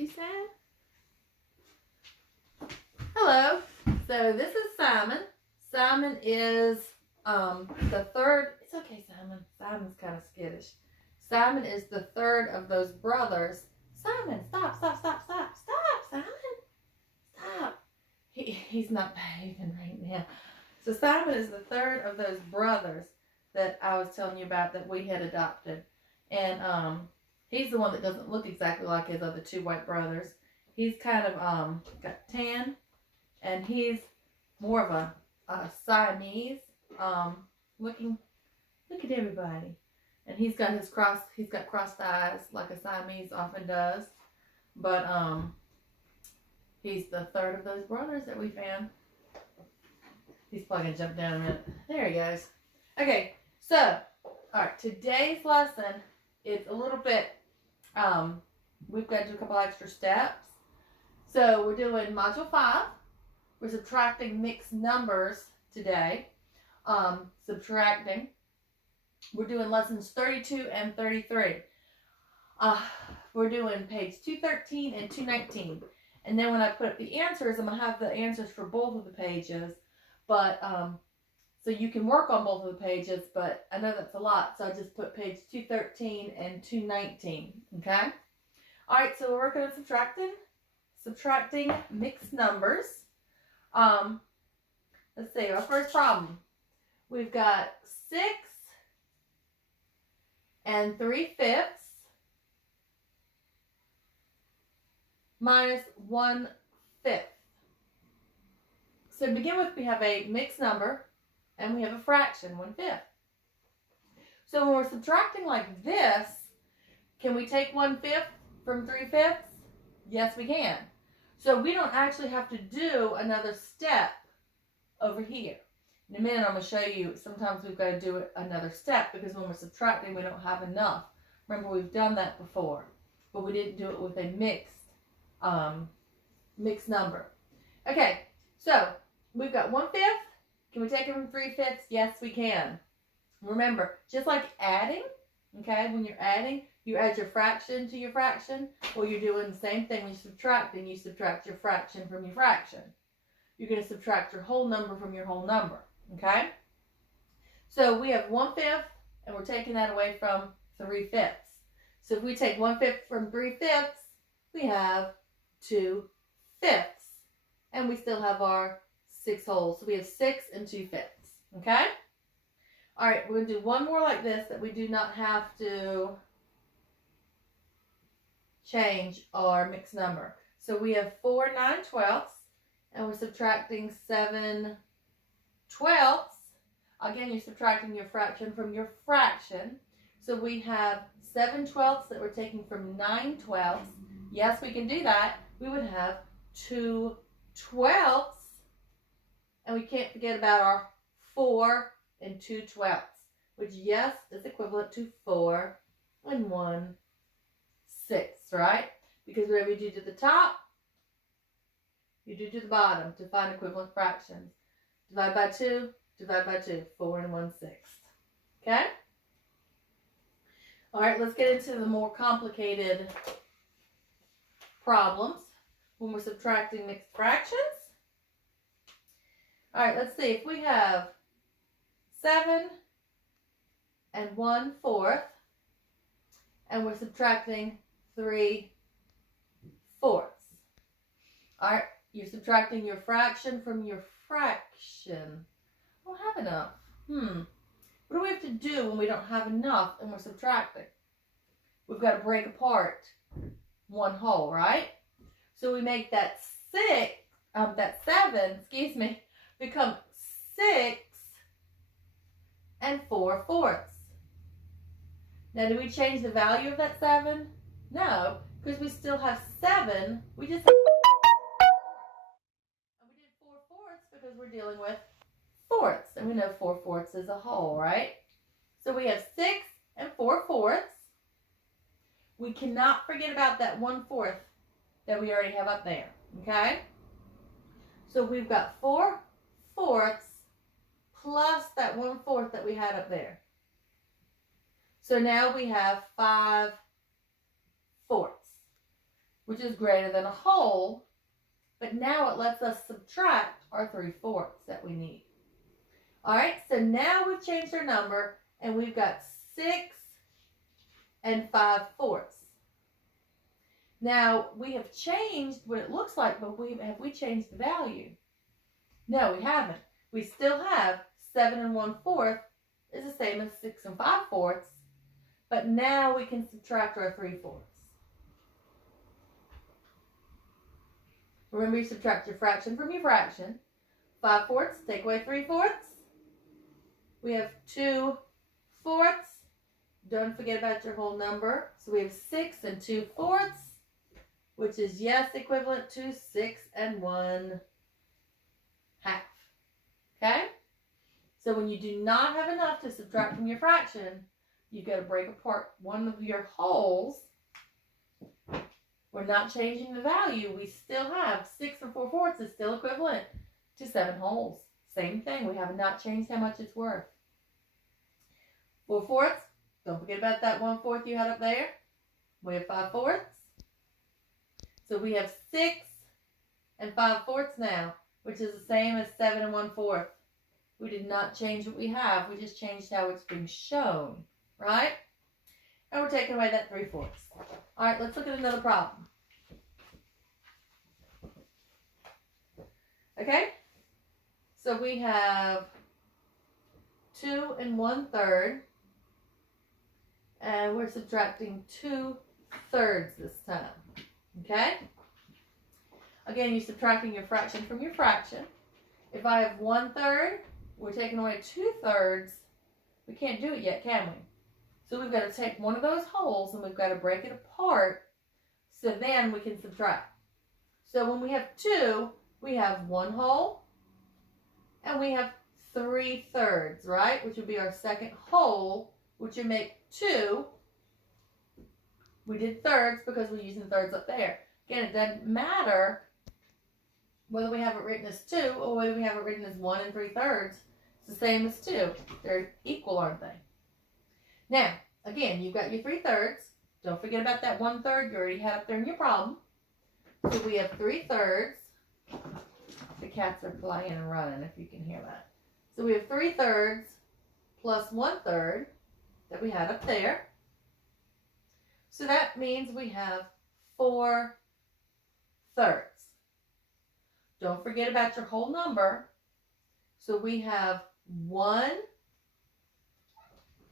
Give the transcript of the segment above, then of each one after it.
She said. Hello. So this is Simon. Simon is the third. It's okay, Simon. Simon's kind of skittish. Simon is the third of those brothers. Simon, stop, Simon. Stop. He's not behaving right now. So Simon is the third of those brothers that I was telling you about that we had adopted. And he's the one that doesn't look exactly like his other two white brothers. He's kind of got tan, and he's more of a Siamese looking. Look at everybody. And he's got crossed eyes like a Siamese often does. But he's the third of those brothers that we found. He's probably gonna jump down a minute. There he goes. Okay, so alright, today's lesson is a little bit we've got to do a couple extra steps. So we're doing module 5. We're subtracting mixed numbers today. Subtracting. We're doing lessons 32 and 33. We're doing page 213 and 219. And then when I put up the answers, I'm going to have the answers for both of the pages. But, so you can work on both of the pages, but I know that's a lot. So I just put page 213 and 219. Okay? Alright, so we're working on subtracting mixed numbers. Let's see, our first problem. We've got 6 and 3/5 minus 1/5. So to begin with, we have a mixed number and we have a fraction, 1/5. So when we're subtracting like this, can we take 1/5 from 3/5? Yes, we can. So we don't actually have to do another step over here. In a minute, I'm going to show you sometimes we've got to do another step because when we're subtracting, we don't have enough. Remember, we've done that before, but we didn't do it with a mixed number. Okay, so we've got 1/5. Can we take it from 3/5? Yes, we can. Remember, just like adding, okay, when you're adding, you add your fraction to your fraction. Well, you're doing the same thing when you're subtracting. You subtract your fraction from your fraction. You're going to subtract your whole number from your whole number, okay? So we have 1/5, and we're taking that away from 3/5. So if we take 1/5 from 3/5, we have 2/5. And we still have our 6 wholes. So we have 6 and 2/5, okay? All right, we're going to do one more like this that we do not have to change our mixed number. So we have 4 9/12, and we're subtracting 7/12. Again, you're subtracting your fraction from your fraction. So we have 7/12 that we're taking from 9/12. Yes, we can do that. We would have 2/12. And we can't forget about our 4 and 2/12, which, yes, is equivalent to 4 and 1/6, right? Because whatever you do to the top, you do to the bottom to find equivalent fractions. Divide by 2, 4 and 1/6. Okay? All right, let's get into the more complicated problems when we're subtracting mixed fractions. All right, let's see. If we have 7 and 1/4, and we're subtracting 3/4. All right, you're subtracting your fraction from your fraction. I don't have enough. What do we have to do when we don't have enough and we're subtracting? We've got to break apart one whole, right? So we make that 7, become 6 and 4/4. Now, do we change the value of that 7? No, because we still have 7. We just have 4. And we did 4/4 because we're dealing with fourths. And we know 4/4 is a whole, right? So we have 6 and 4/4. We cannot forget about that 1/4 that we already have up there, okay? So we've got 4/4 plus that 1/4 that we had up there. So now we have 5/4. which is greater than a whole, but now it lets us subtract our 3/4 that we need. All right, so now we've changed our number and we've got 6 and 5/4. Now we have changed what it looks like, but have we changed the value? No, we haven't. We still have 7 and 1/4 is the same as 6 and 5/4, but now we can subtract our 3/4. Remember, you subtract your fraction from your fraction. 5/4, take away 3/4. We have 2/4. Don't forget about your whole number. So we have 6 and 2/4, which is, yes, equivalent to 6 and 1/2. Okay? So when you do not have enough to subtract from your fraction, you've got to break apart one of your wholes. We're not changing the value. We still have 6 and 4/4 is still equivalent to 7 wholes. Same thing. We have not changed how much it's worth. 4/4. Don't forget about that 1/4 you had up there. We have 5/4. So we have 6 and 5/4 now, which is the same as 7 and 1/4. We did not change what we have. We just changed how it's being shown, right? And we're taking away that 3/4. All right, let's look at another problem. Okay, so we have 2 and 1/3, and we're subtracting 2/3 this time. Okay? Again, you're subtracting your fraction from your fraction. If I have 1/3, we're taking away 2/3. We can't do it yet, can we? So we've got to take one of those wholes and we've got to break it apart so then we can subtract. So when we have 2, we have 1 whole and we have 3/3, right? Which would be our second whole, which would make 2. We did thirds because we're using thirds up there. Again, it doesn't matter whether we have it written as 2 or whether we have it written as 1 and 3/3. It's the same as 2. They're equal, aren't they? Now, again, you've got your 3/3. Don't forget about that 1/3 you already had up there in your problem. So we have 3/3. The cats are playing and running, if you can hear that. So we have 3/3 plus 1/3 that we had up there. So that means we have 4/3. Don't forget about your whole number. So we have 1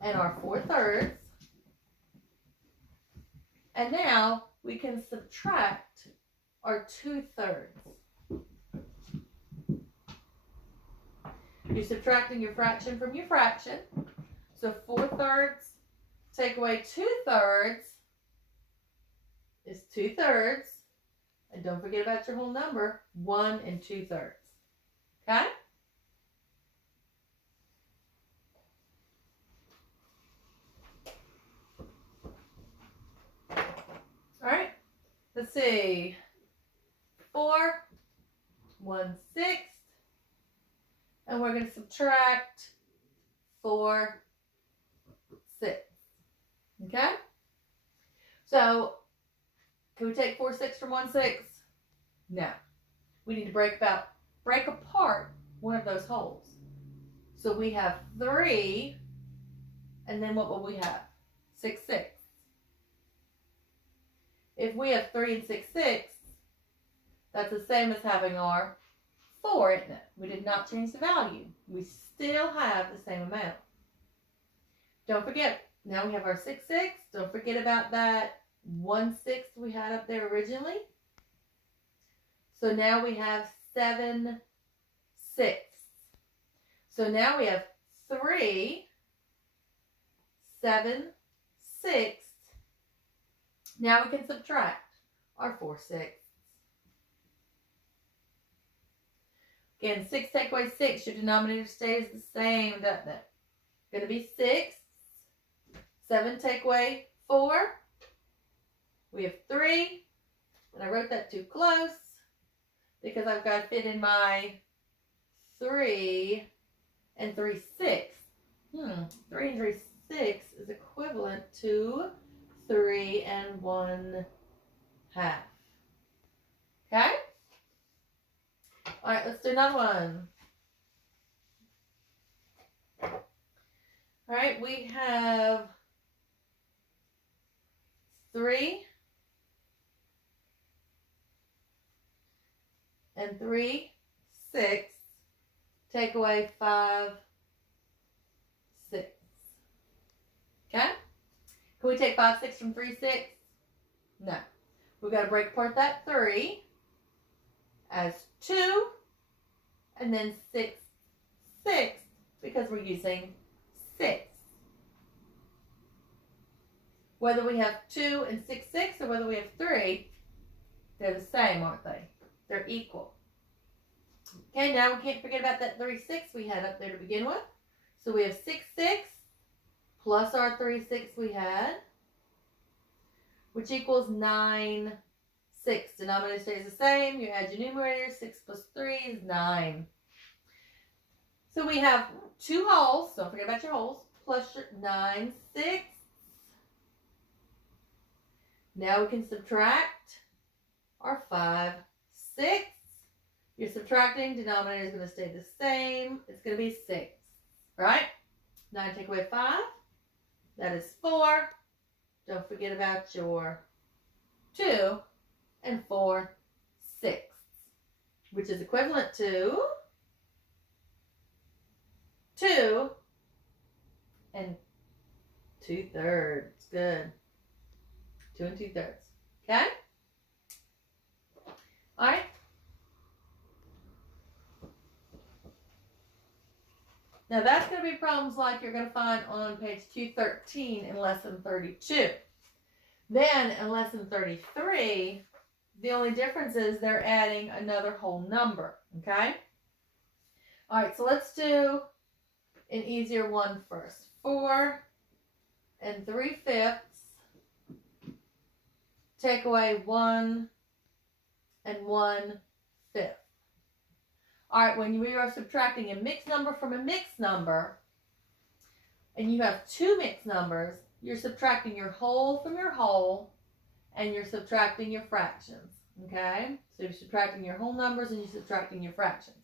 and our 4/3. And now we can subtract our 2/3. You're subtracting your fraction from your fraction. So 4/3 take away 2/3 is 2/3. And don't forget about your whole number, 1 and 2/3. Okay? All right. Let's see. 4, 1/6. And we're going to subtract 4/6. Okay? So, can we take 4/6 from 1/6? No. We need to break apart one of those wholes. So we have 3, and then what will we have? 6/6. If we have 3 and 6/6, that's the same as having our 4, isn't it? We did not change the value. We still have the same amount. Don't forget, now we have our 6/6. Don't forget about that 1/6 we had up there originally. So now we have 7/6. So now we have 3, 7/6. Now we can subtract our 4/6. Again, 6 take away 6. Your denominator stays the same, doesn't it? Going to be 6. 7 take away 4. We have 3. And I wrote that too close because I've got to fit in my 3 and 3/6. 3 and 3/6 is equivalent to 3 and 1/2. Okay? All right, let's do another one. All right, we have 3 and 3, 6. Take away 5, 6. Okay? Can we take 5, 6 from 3, 6? No. We've got to break apart that 3 as 2 and then 6, 6 because we're using 6. Whether we have 2 and 6, 6 or whether we have 3, they're the same, aren't they? They're equal. Okay, now we can't forget about that 3, 6 we had up there to begin with. So we have 6, 6 plus our 3, 6 we had, which equals 9, 6. Denominator stays the same. You add your numerator. 6 plus 3 is 9. So we have 2 wholes. Don't forget about your wholes. Plus your 9, 6. Now we can subtract our 5, 6. You're subtracting. Denominator is going to stay the same. It's going to be 6. Right? 9 take away 5. That is 4. Don't forget about your 2 and 4, 6, which is equivalent to 2 and 2/3. Good. 2 and 2/3. Okay? All right. Now that's going to be problems like you're going to find on page 213 in lesson 32. Then in lesson 33, the only difference is they're adding another whole number. Okay? All right, so let's do an easier one first. 4 and 3/5. Take away 1 and 1/5. All right, when we are subtracting a mixed number from a mixed number, and you have 2 mixed numbers, you're subtracting your whole from your whole, and you're subtracting your fractions, okay? So you're subtracting your whole numbers and you're subtracting your fractions.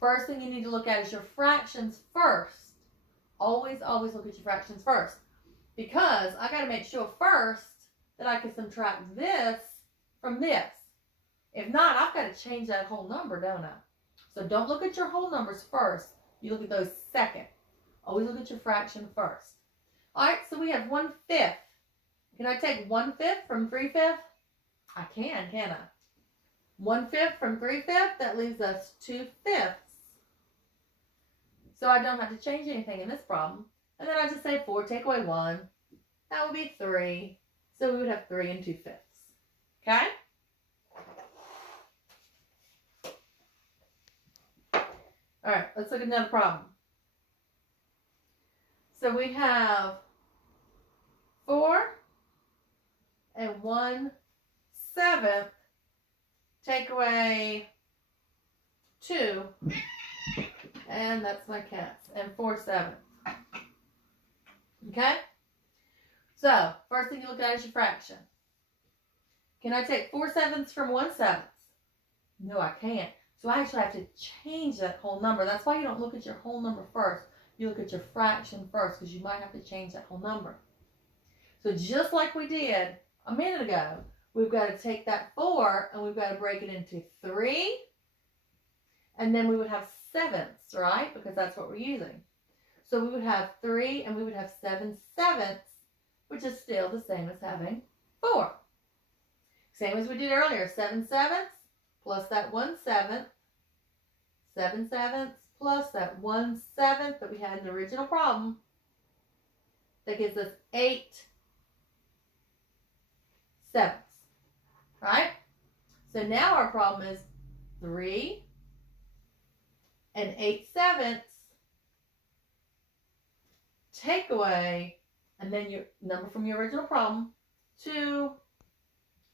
First thing you need to look at is your fractions first. Always, always look at your fractions first. Because I got to make sure first that I can subtract this from this. If not, I've got to change that whole number, don't I? So don't look at your whole numbers first. You look at those second. Always look at your fraction first. All right, so we have 1/5. Can I take 1/5 from 3/5? I can, can't I? 1/5 from 3/5, that leaves us 2/5. So I don't have to change anything in this problem. And then I just say 4, take away 1. That would be 3. So we would have 3 and 2/5. Okay? All right, let's look at another problem. So we have 4 and 1/7. Take away 2. And that's my cats. And 4/7. Okay? So, first thing you look at is your fraction. Can I take 4/7 from 1/7? No, I can't. So I actually have to change that whole number. That's why you don't look at your whole number first. You look at your fraction first because you might have to change that whole number. So just like we did a minute ago, we've got to take that 4 and we've got to break it into 3. And then we would have 7ths, right? Because that's what we're using. So we would have 3 and we would have 7/7, which is still the same as having 4. Same as we did earlier. 7/7 plus that 1/7. 7/7 plus that 1/7 that we had in the original problem. That gives us 8/7. Right? So now our problem is 3 and 8/7. Take away, and then your number from your original problem, 2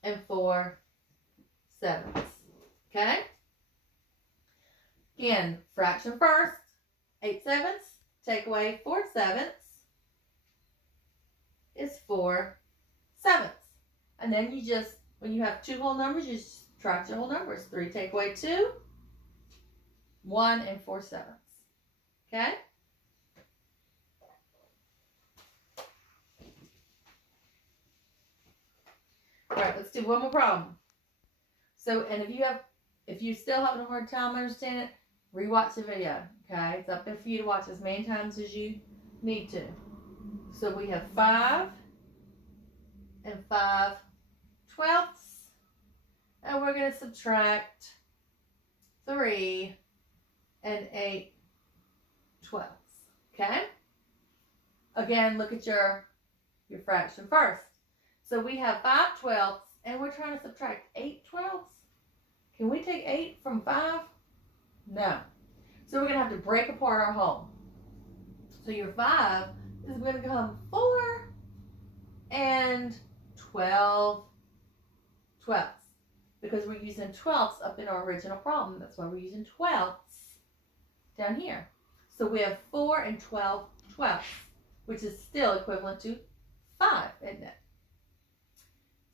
and 4/7. Okay? Again, fraction first. 8/7. Take away 4/7 is 4/7. And then you just, when you have 2 whole numbers, you Subtract your whole numbers. 3 take away 2. 1 and 4/7. Okay? All right, let's do one more problem. So, and if you're still having a hard time understanding it, rewatch the video. Okay? It's up there for you to watch as many times as you need to. So we have 5 and 5/12. And we're going to subtract 3 and 8/12. Okay? Again, look at your fraction first. So we have 5/12 and we're trying to subtract 8/12. Can we take 8 from 5? No. So we're going to have to break apart our whole. So your 5 is going to become 4 and 12/12. Because we're using 12ths up in our original problem. That's why we're using 12ths down here. So we have 4 and 12/12, which is still equivalent to 5, isn't it?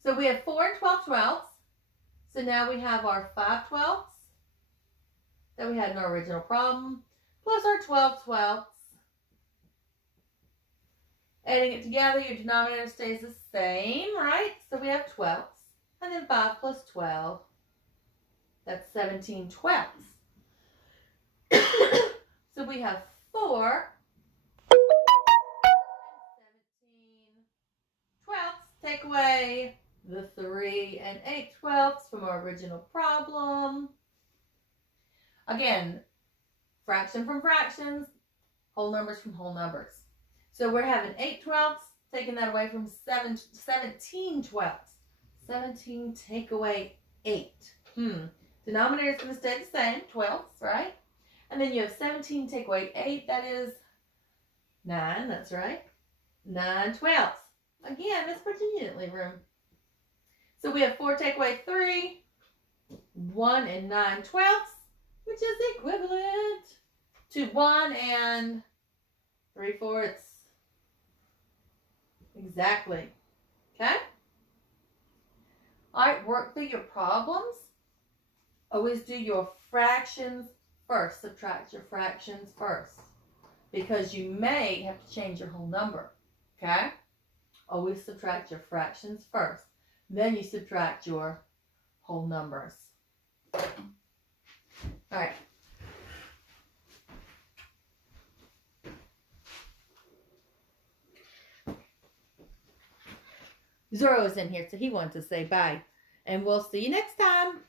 So we have 4 and 12/12. So now we have our 5/12 that we had in our original problem, plus our 12/12. Adding it together, your denominator stays the same, right? So we have 12ths. And then 5 plus 12, that's 17/12. So we have 4 and 17/12. Take away the 3 and 8/12 from our original problem. Again, fraction from fractions, whole numbers from whole numbers. So we're having 8/12, taking that away from 17/12. 17 take away 8. Denominator is going to stay the same, 12ths, right? And then you have 17 take away 8, that is 9, that's right. 9/12. Again, Miss Virginia didn't leave room. So we have 4 take away 3, 1 and 9/12, which is equivalent to 1 and 3/4. Exactly. Okay? All right, work through your problems. Always do your fractions first. Subtract your fractions first. Because you may have to change your whole number. Okay? Always subtract your fractions first. Then you subtract your whole numbers. All right. Zorro is in here, so he wants to say bye. And we'll see you next time.